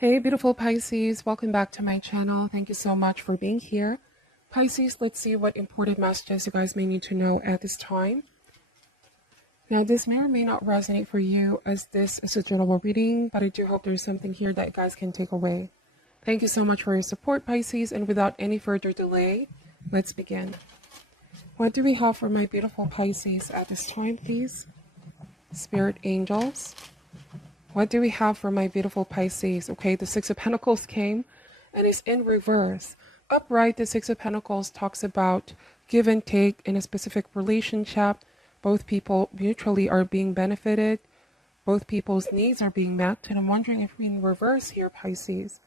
Hey, beautiful Pisces. Welcome back to my channel. Thank you so much for being here. Pisces, let's see what important messages you guys may need to know at this time. Now, this may or may not resonate for you as this is a general reading, but I do hope there's something here that you guys can take away. Thank you so much for your support, Pisces, and without any further delay, let's begin. What do we have for my beautiful Pisces at this time, please? Spirit angels. What do we have for my beautiful Pisces? Okay, the Six of Pentacles came and is in reverse. Upright, the Six of Pentacles talks about give and take in a specific relationship. Both people mutually are being benefited. Both people's needs are being met. And I'm wondering if in reverse here, Pisces,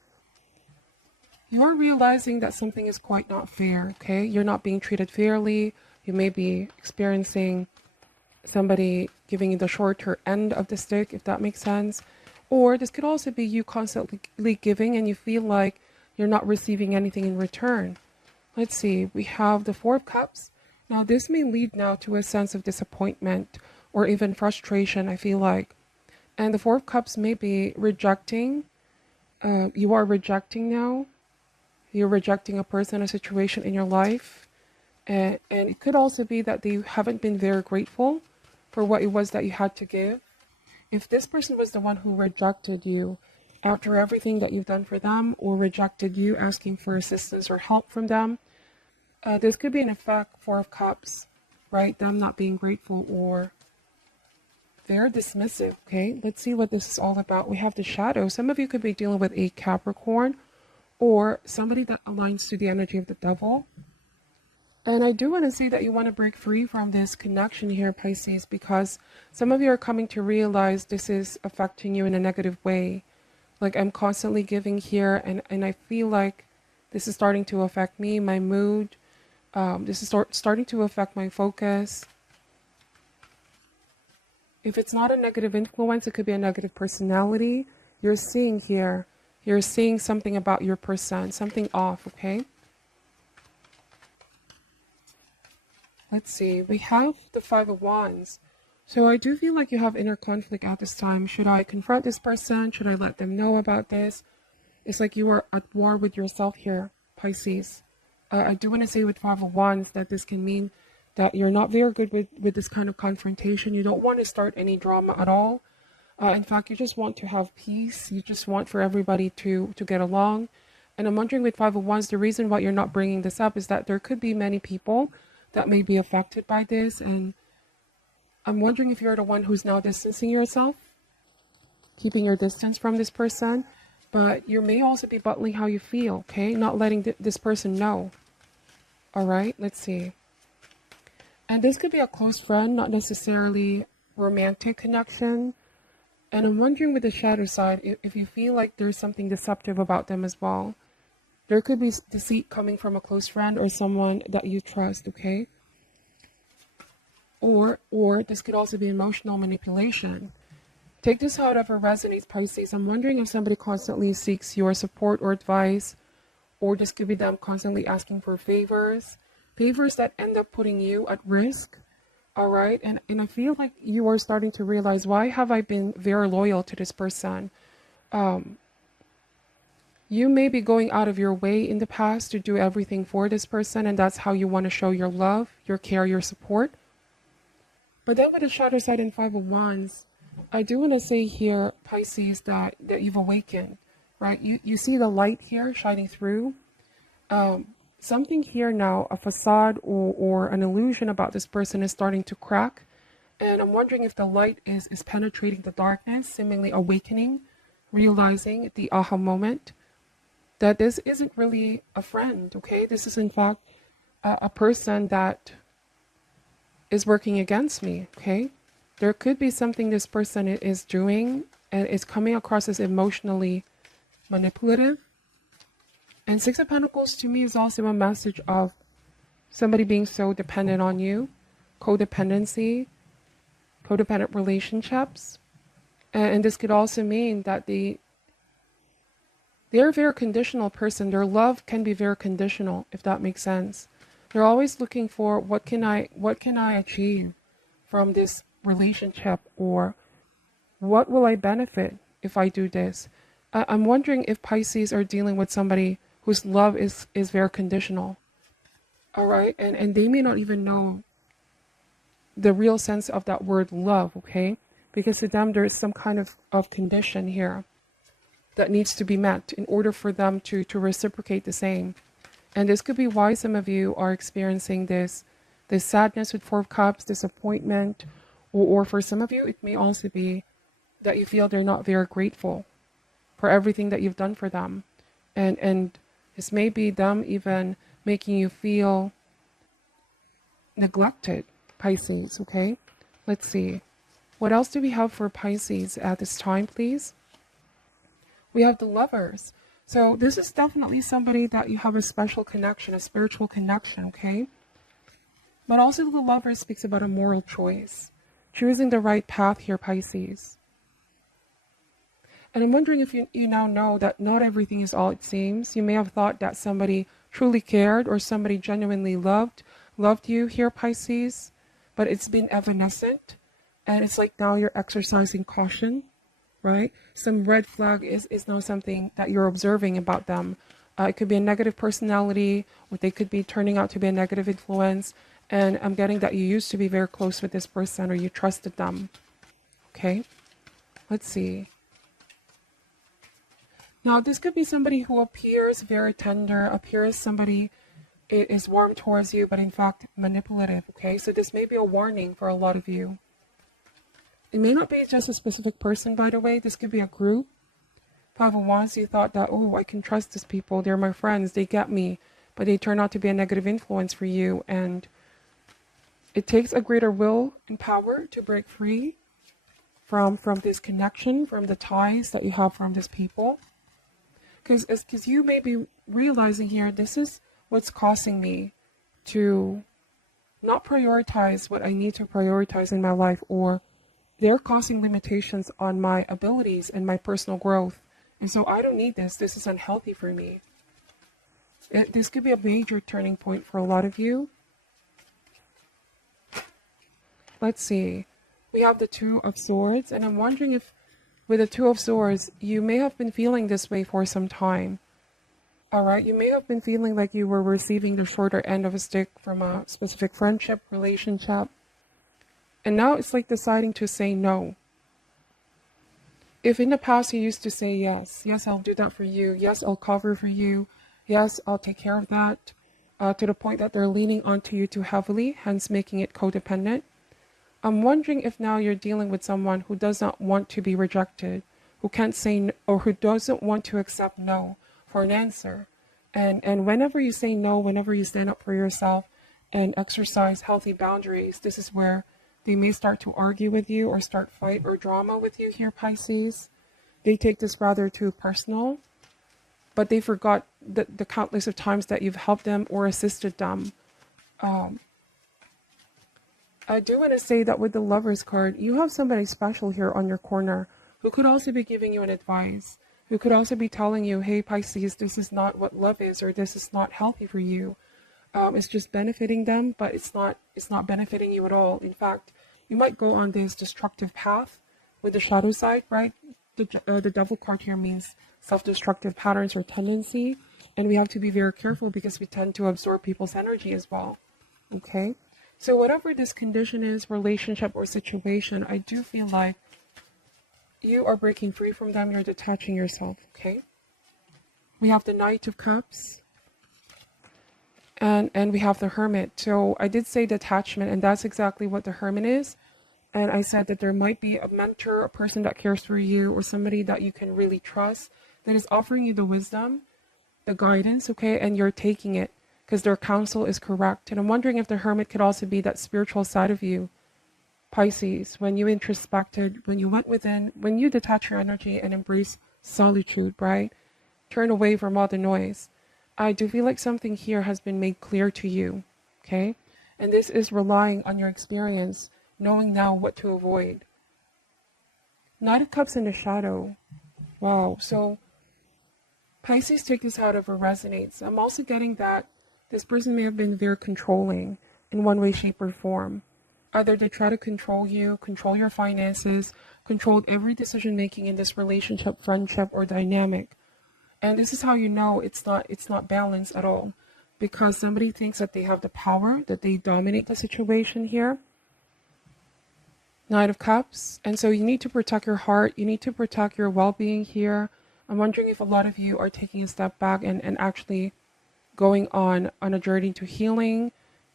you are realizing that something is quite not fair, okay? You're not being treated fairly. You may be experiencing somebody giving you the shorter end of the stick, if that makes sense. Or this could also be you constantly giving and you feel like you're not receiving anything in return. Let's see, we have the Four of Cups. Now this may lead now to a sense of disappointment or even frustration, I feel like. And the Four of Cups may be rejecting. You are rejecting now. You're rejecting a person, a situation in your life. And it could also be that you haven't been very grateful for what it was that you had to give. If this person was the one who rejected you after everything that you've done for them, or rejected you asking for assistance or help from them, this could be an effect, Four of Cups, right? Them not being grateful or they're dismissive, okay? Let's see what this is all about. We have the Shadow. Some of you could be dealing with a Capricorn or somebody that aligns to the energy of the Devil. And I do want to say that you want to break free from this connection here, Pisces, because some of you are coming to realize this is affecting you in a negative way. Like I'm constantly giving here and I feel like this is starting to affect me, my mood. This is starting to affect my focus. If it's not a negative influence, it could be a negative personality. You're seeing here, you're seeing something about your person, something off, okay? Let's see, we have the Five of Wands. So I do feel like you have inner conflict at this time. Should I confront this person? Should I let them know about this? It's like you are at war with yourself here, Pisces. I do want to say with Five of Wands that this can mean that you're not very good with this kind of confrontation. You don't want to start any drama at all. In fact, you just want to have peace. You just want for everybody to get along. And I'm wondering with Five of Wands, the reason why you're not bringing this up is that there could be many people that may be affected by this, and I'm wondering if you're the one who's now distancing yourself, keeping your distance from this person, but you may also be bottling how you feel, okay? Not letting this person know. All right, let's see. And this could be a close friend, not necessarily romantic connection. And I'm wondering with the shadow side, if you feel like there's something deceptive about them as well. There could be deceit coming from a close friend or someone that you trust, okay? Or this could also be emotional manipulation. Take this however resonates, Pisces. I'm wondering if somebody constantly seeks your support or advice, or this could be them constantly asking for favors that end up putting you at risk, all right? And I feel like you are starting to realize, why have I been very loyal to this person? You may be going out of your way in the past to do everything for this person, and that's how you want to show your love, your care, your support. But then with the shadow side and Five of Wands, I do want to say here, Pisces, that you've awakened, right? You see the light here shining through. Something here now, a facade or an illusion about this person is starting to crack. And I'm wondering if the light is penetrating the darkness, seemingly awakening, realizing the aha moment that this isn't really a friend, okay? This is in fact a person that is working against me, okay? There could be something this person is doing and is coming across as emotionally manipulative. And Six of Pentacles to me is also a message of somebody being so dependent on you, codependency, codependent relationships. And this could also mean that they're a very conditional person. Their love can be very conditional, if that makes sense. They're always looking for what can I achieve from this relationship, or what will I benefit if I do this? I'm wondering if Pisces are dealing with somebody whose love is very conditional. All right. And they may not even know the real sense of that word love, okay? Because to them, there is some kind of condition here that needs to be met in order for them to reciprocate the same. And this could be why some of you are experiencing this sadness with Four of Cups, disappointment, or for some of you, it may also be that you feel they're not very grateful for everything that you've done for them. And this may be them even making you feel neglected, Pisces, okay? Let's see. What else do we have for Pisces at this time, please? We have the Lovers. So this is definitely somebody that you have a special connection, a spiritual connection, okay? But also the Lover speaks about a moral choice, choosing the right path here, Pisces. And I'm wondering if you now know that not everything is all it seems. You may have thought that somebody truly cared or somebody genuinely loved you here, Pisces, but it's been evanescent. And it's like now you're exercising caution, right? Some red flag is now something that you're observing about them. It could be a negative personality, or they could be turning out to be a negative influence. And I'm getting that you used to be very close with this person or you trusted them. Okay, let's see. Now, this could be somebody who appears very tender, appears somebody is warm towards you, but in fact manipulative, okay? So this may be a warning for a lot of you. It may not be just a specific person, by the way. This could be a group. Five of Wands, you thought that, oh, I can trust these people. They're my friends. They get me. But they turn out to be a negative influence for you. And it takes a greater will and power to break free from this connection, from the ties that you have from these people. Because you may be realizing here, this is what's causing me to not prioritize what I need to prioritize in my life, or they're causing limitations on my abilities and my personal growth. And so I don't need this. This is unhealthy for me. This could be a major turning point for a lot of you. Let's see. We have the Two of Swords, and I'm wondering if with the Two of Swords, you may have been feeling this way for some time. All right, you may have been feeling like you were receiving the shorter end of a stick from a specific friendship, relationship. And now it's like deciding to say no. If in the past you used to say yes, yes, I'll do that for you. Yes, I'll cover for you. Yes, I'll take care of that. To the point that they're leaning onto you too heavily, hence making it codependent. I'm wondering if now you're dealing with someone who does not want to be rejected, who can't say no, or who doesn't want to accept no for an answer. And whenever you say no, whenever you stand up for yourself and exercise healthy boundaries, this is where they may start to argue with you or start fight or drama with you here, Pisces. They take this rather too personal, but they forgot the countless of times that you've helped them or assisted them. I do want to say that with the Lovers card, you have somebody special here on your corner who could also be giving you an advice, who could also be telling you, hey, Pisces, this is not what love is, or this is not healthy for you. It's just benefiting them, but it's not benefiting you at all. In fact, you might go on this destructive path with the shadow side, right? The Devil card here means self-destructive patterns or tendency, and we have to be very careful because we tend to absorb people's energy as well. Okay, so whatever this condition is, relationship or situation, I do feel like you are breaking free from them. You're detaching yourself. Okay, we have the Knight of Cups. And we have the Hermit. So I did say detachment, and that's exactly what the Hermit is. And I said that there might be a mentor, a person that cares for you, or somebody that you can really trust that is offering you the wisdom, the guidance, okay? And you're taking it because their counsel is correct. And I'm wondering if the Hermit could also be that spiritual side of you, Pisces, when you introspected, when you went within, when you detach your energy and embrace solitude, right? Turn away from all the noise. I do feel like something here has been made clear to you, okay? And this is relying on your experience, knowing now what to avoid. Knight of Cups in the shadow. Wow. So Pisces, take this however resonates. I'm also getting that this person may have been very controlling in one way, shape, or form. Either they try to control you, control your finances, control every decision making in this relationship, friendship, or dynamic. And this is how you know it's not balanced at all. Because somebody thinks that they have the power, that they dominate the situation here. Knight of Cups. And so you need to protect your heart. You need to protect your well-being here. I'm wondering if a lot of you are taking a step back and actually going on a journey to healing.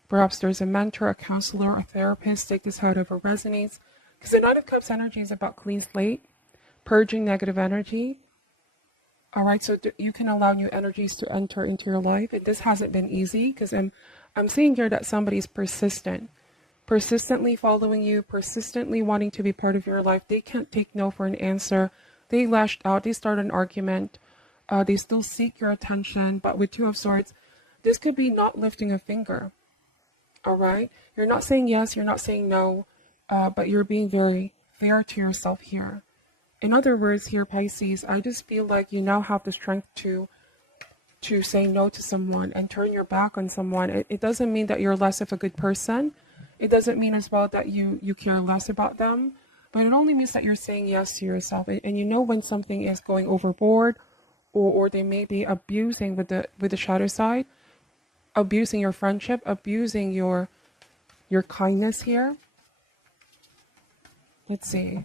Perhaps there's a mentor, a counselor, a therapist. Take this however resonates. Because the Knight of Cups energy is about clean slate, purging negative energy. All right, so you can allow new energies to enter into your life. And this hasn't been easy because I'm seeing here that somebody's persistently following you, persistently wanting to be part of your life. They can't take no for an answer. They lashed out. They start an argument. They still seek your attention. But with Two of Swords, this could be not lifting a finger. All right, you're not saying yes. You're not saying no. But you're being very fair to yourself here. In other words here, Pisces, I just feel like you now have the strength to say no to someone and turn your back on someone. It doesn't mean that you're less of a good person. It doesn't mean as well that you care less about them. But it only means that you're saying yes to yourself. And you know when something is going overboard, or they may be abusing with the shadow side, abusing your friendship, abusing your kindness here. Let's see.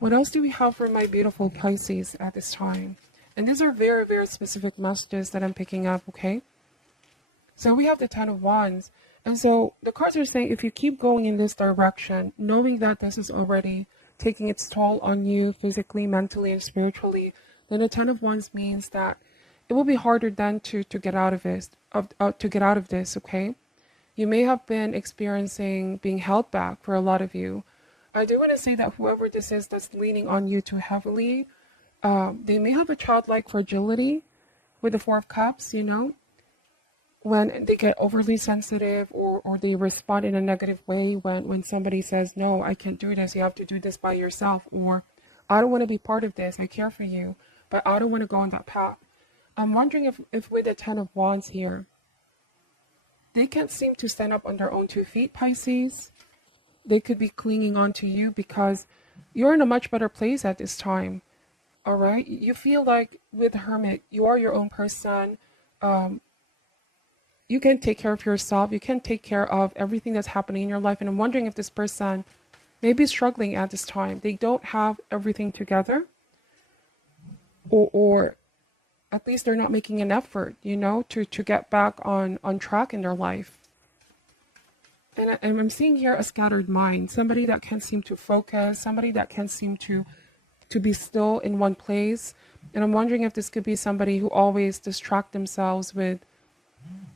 What else do we have for my beautiful Pisces at this time? And these are very, very specific messages that I'm picking up, okay? So we have the Ten of Wands. And so the cards are saying if you keep going in this direction, knowing that this is already taking its toll on you physically, mentally, and spiritually, then the Ten of Wands means that it will be harder then to get out of this, okay? You may have been experiencing being held back for a lot of you. I do want to say that whoever this is that's leaning on you too heavily, they may have a childlike fragility with the Four of Cups, you know, when they get overly sensitive or they respond in a negative way when somebody says, no, I can't do this, you have to do this by yourself, or I don't want to be part of this, I care for you, but I don't want to go on that path. I'm wondering if with the Ten of Wands here, they can't seem to stand up on their own 2 feet, Pisces. They could be clinging on to you because you're in a much better place at this time. All right. You feel like with Hermit, you are your own person. You can take care of yourself. You can take care of everything that's happening in your life. And I'm wondering if this person may be struggling at this time. They don't have everything together, or at least they're not making an effort, you know, to get back on track in their life. And I'm seeing here a scattered mind, somebody that can't seem to focus, somebody that can't seem to be still in one place. And I'm wondering if this could be somebody who always distract themselves with,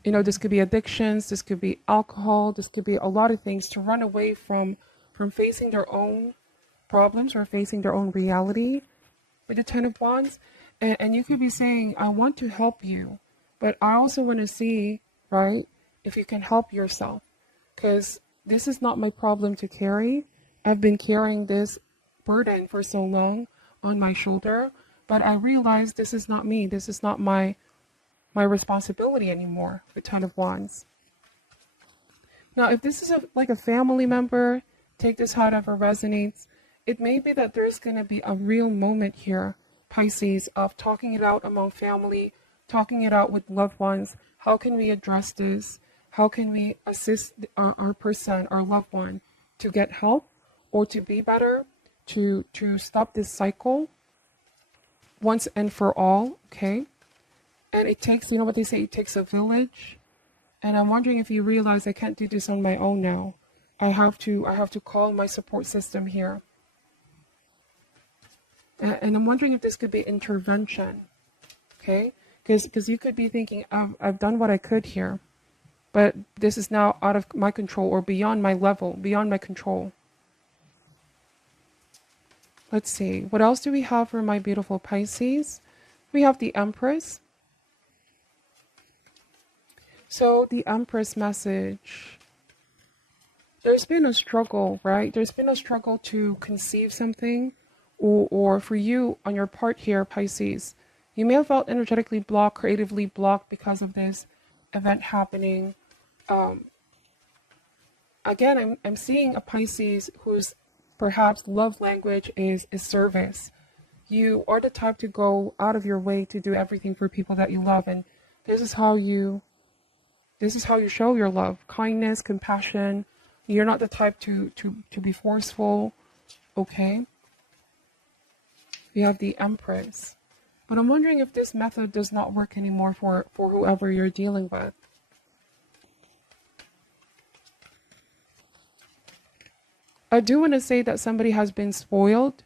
you know, this could be addictions, this could be alcohol, this could be a lot of things to run away from facing their own problems or facing their own reality with the Ten of Wands. And you could be saying, I want to help you, but I also want to see, right, if you can help yourself. Because this is not my problem to carry. I've been carrying this burden for so long on my shoulder, but I realize this is not me. This is not my responsibility anymore, the Ten of Wands. Now, if this is like a family member, take this however resonates. It may be that there's going to be a real moment here, Pisces, of talking it out among family, talking it out with loved ones. How can we address this? How can we assist our person, our loved one, to get help or to be better, to stop this cycle once and for all, okay? And it takes, you know what they say, it takes a village. And I'm wondering if you realize I can't do this on my own now. I have to call my support system here. And I'm wondering if this could be intervention, okay? Because you could be thinking, I've done what I could here. But this is now out of my control or beyond my level, beyond my control. Let's see. What else do we have for my beautiful Pisces? We have the Empress. So the Empress message. There's been a struggle, right? There's been a struggle to conceive something. Or for you, on your part here, Pisces, you may have felt energetically blocked, creatively blocked because of this event happening. again, I'm seeing a Pisces whose perhaps love language is service. You are the type to go out of your way to do everything for people that you love, and this is how you show your love: kindness, compassion. You're not the type to be forceful. Okay. We have the Empress. But I'm wondering if this method does not work anymore for whoever you're dealing with. I do want to say that somebody has been spoiled,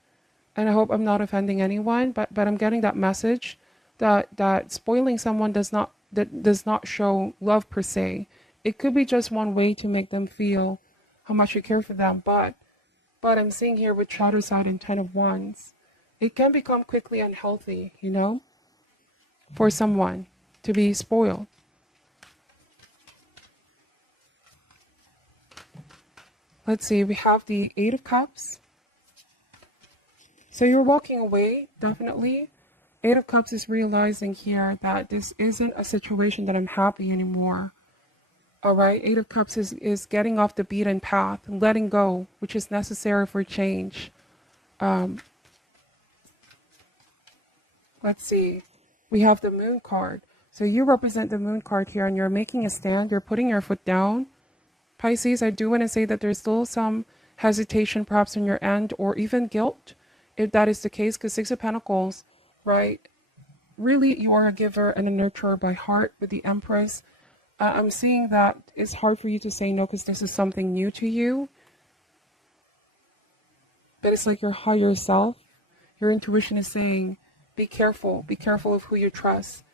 and I hope I'm not offending anyone, but I'm getting that message that spoiling someone does not show love per se. It could be just one way to make them feel how much you care for them, but I'm seeing here with Shadow Side and Ten of Wands, it can become quickly unhealthy, you know, for someone to be spoiled. Let's see, we have the Eight of Cups. So you're walking away, definitely. Eight of Cups is realizing here that this isn't a situation that I'm happy anymore. All right, Eight of Cups is getting off the beaten path, letting go, which is necessary for change. Let's see, we have the Moon card. So you represent the Moon card here, and you're making a stand. You're putting your foot down. Pisces, I do want to say that there's still some hesitation perhaps on your end, or even guilt, if that is the case, because Six of Pentacles, right? Really, you are a giver and a nurturer by heart with the Empress. I'm seeing that it's hard for you to say no because this is something new to you. But it's like your higher self, your intuition is saying, be careful of who you trust.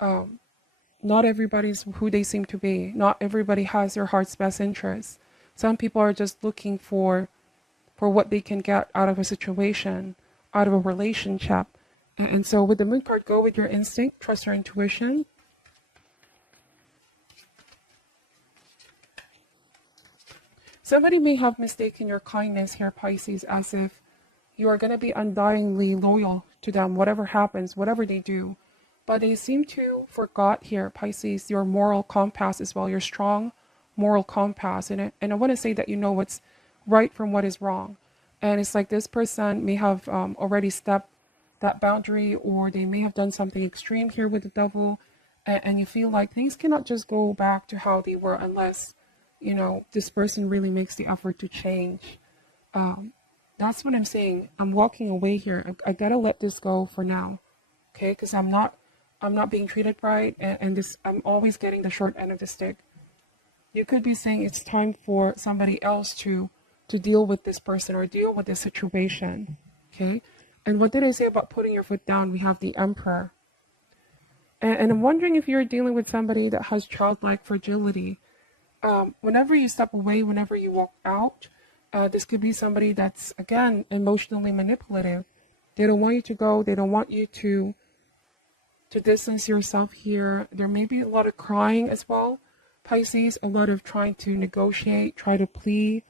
Not everybody's who they seem to be. Not everybody has your heart's best interest. Some people are just looking for what they can get out of a situation, out of a relationship. And so with the Moon card, go with your instinct, trust your intuition. Somebody may have mistaken your kindness here, Pisces, as if you are going to be undyingly loyal to them, whatever happens, whatever they do. But they seem to forgot here, Pisces, your moral compass as well, your strong moral compass. And I want to say that you know what's right from what is wrong. And it's like this person may have already stepped that boundary, or they may have done something extreme here with the Devil. And you feel like things cannot just go back to how they were unless, you know, this person really makes the effort to change. That's what I'm saying. I'm walking away here. I gotta let this go for now, okay? Because I'm not being treated right, and this, I'm always getting the short end of the stick. You could be saying it's time for somebody else to deal with this person or deal with this situation, okay? And what did I say about putting your foot down? We have the Emperor. And I'm wondering if you're dealing with somebody that has childlike fragility. Whenever you step away, whenever you walk out, this could be somebody that's, again, emotionally manipulative. They don't want you to go. They don't want you to distance yourself here. There may be a lot of crying as well, Pisces, a lot of trying to negotiate, try to plead.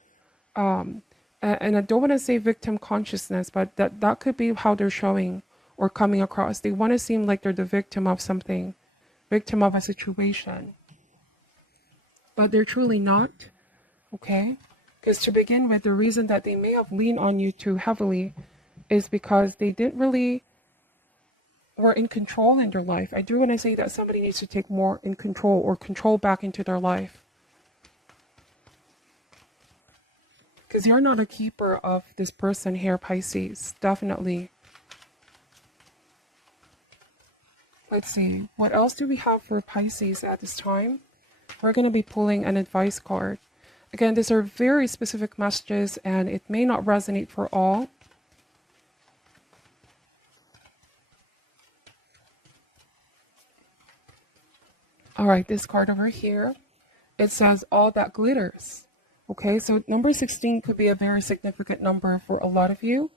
And I don't want to say victim consciousness, but that could be how they're showing or coming across. They want to seem like they're the victim of something, victim of a situation. But they're truly not, okay? Because to begin with, the reason that they may have leaned on you too heavily is because they didn't really were in control in their life. I do want to say that somebody needs to take more in control or control back into their life. Because you're not a keeper of this person here, Pisces. Definitely. Let's see. What else do we have for Pisces at this time? We're going to be pulling an advice card. Again, these are very specific messages and it may not resonate for all. All right, this card over here, it says all that glitters. Okay, so number 16 could be a very significant number for a lot of you.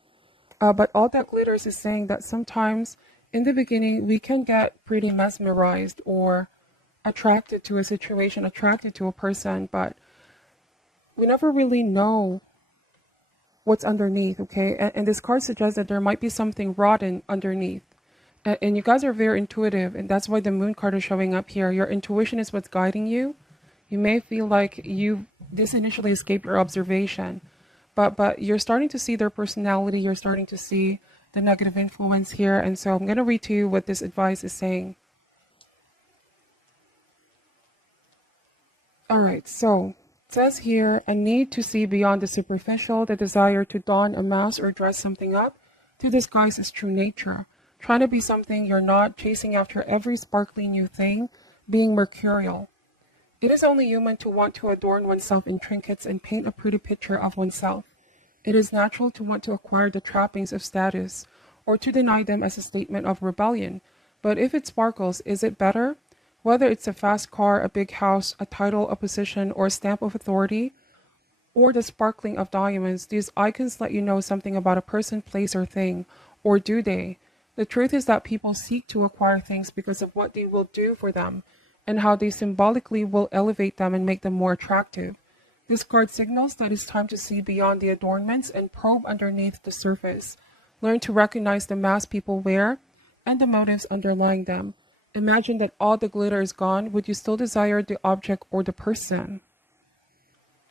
But all that glitters is saying that sometimes in the beginning, we can get pretty mesmerized or attracted to a situation, attracted to a person, but we never really know what's underneath, okay? And this card suggests that there might be something rotten underneath. And you guys are very intuitive, and that's why the Moon card is showing up here. Your intuition is what's guiding you. You may feel like you've this initially escaped your observation. But you're starting to see their personality. You're starting to see the negative influence here. And so I'm going to read to you what this advice is saying. All right, so it says here a need to see beyond the superficial, the desire to don a mask or dress something up to disguise its true nature, trying to be something you're not, chasing after every sparkly new thing, being mercurial. It is only human to want to adorn oneself in trinkets and paint a pretty picture of oneself. It is natural to want to acquire the trappings of status, or to deny them as a statement of rebellion. But if it sparkles, is it better? Whether it's a fast car, a big house, a title, a position, or a stamp of authority, or the sparkling of diamonds, these icons let you know something about a person, place, or thing. Or do they? The truth is that people seek to acquire things because of what they will do for them, and how they symbolically will elevate them and make them more attractive. This card signals that it's time to see beyond the adornments and probe underneath the surface. Learn to recognize the masks people wear and the motives underlying them. Imagine that all the glitter is gone. Would you still desire the object or the person?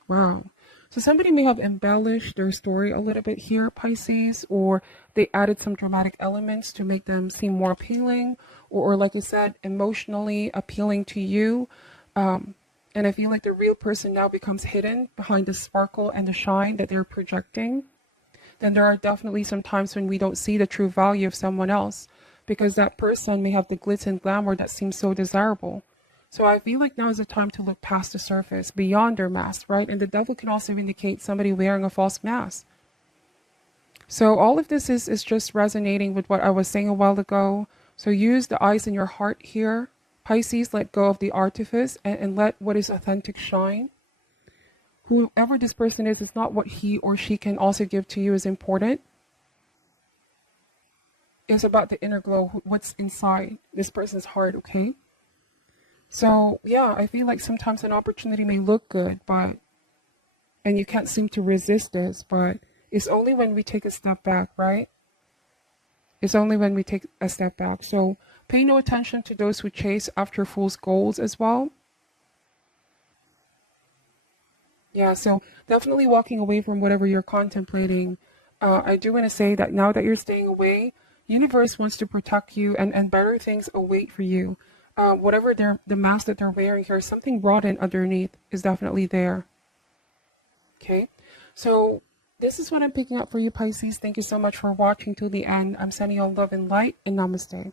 Wow. So somebody may have embellished their story a little bit here, Pisces, or they added some dramatic elements to make them seem more appealing, or like I said, emotionally appealing to you. And I feel like the real person now becomes hidden behind the sparkle and the shine that they're projecting. Then there are definitely some times when we don't see the true value of someone else, because that person may have the glitz and glamour that seems so desirable. So I feel like now is the time to look past the surface, beyond their mask, right? And the devil can also indicate somebody wearing a false mask. So all of this is just resonating with what I was saying a while ago. So use the eyes in your heart here. Pisces, let go of the artifice and let what is authentic shine. Whoever this person is not what he or she can also give to you is important. It's about the inner glow, what's inside this person's heart, okay? So, yeah, I feel like sometimes an opportunity may look good, and you can't seem to resist this, but it's only when we take a step back, right? It's only when we take a step back. So pay no attention to those who chase after fool's goals as well. Yeah, so definitely walking away from whatever you're contemplating. I do want to say that now that you're staying away, universe wants to protect you, and better things await for you. Whatever the mask that they're wearing here, something rotten underneath is definitely there. Okay, so this is what I'm picking up for you, Pisces. Thank you so much for watching till the end. I'm sending you all love and light, and namaste.